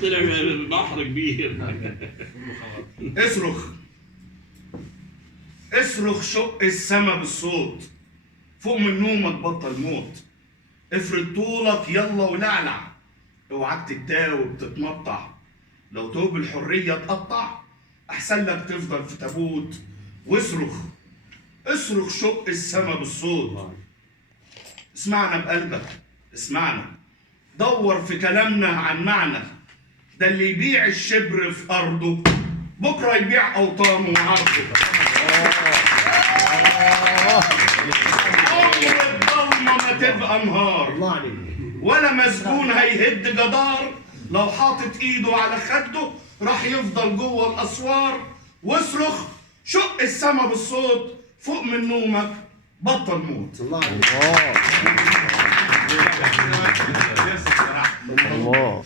طلع بحر كبير. اصرخ اصرخ، شق السما بالصوت، فوق من نومك بطل موت، افرد طولك يلا ولعلع، اوعاك تتاوب تتمطع، لو توب الحرية تقطع احسن لك تفضل في تابوت. واصرخ اصرخ، شق السما بالصوت، اسمعنا بقلبك اسمعنا، دور في كلامنا عن معنى، ده اللي يبيع الشبر في ارضه بكره يبيع اوطانه وعرضه. عمر الضلمه ما تبقى نهار، ولا مسجون هيهد جدار، لو حاطط ايده على خده راح يفضل جوه الاسوار. واصرخ شق السما بالصوت، فوق من نومك بطل موت. الله